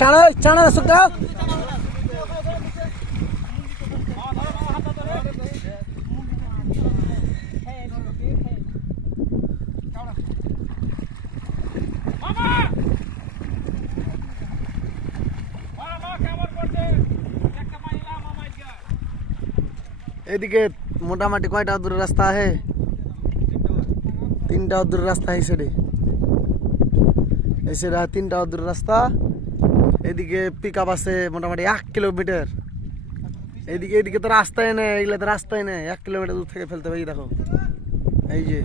ছাড়া ছাড়া সুখা এদিকে মোটামুটি কয়টা দূরের রাস্তা আছে? 3টা দূরের রাস্তা এই সাইডে, এই সাইডে 3টা দূরের রাস্তা। এদিকে পিক আপ আছে মোটামুটি 1 কিলোমিটার। এদিকে তো রাস্তায় নেই, এগুলো তো রাস্তায় নেই, 1 কিলোমিটার দূর থেকে ফেলতে হবে। দেখো এই যে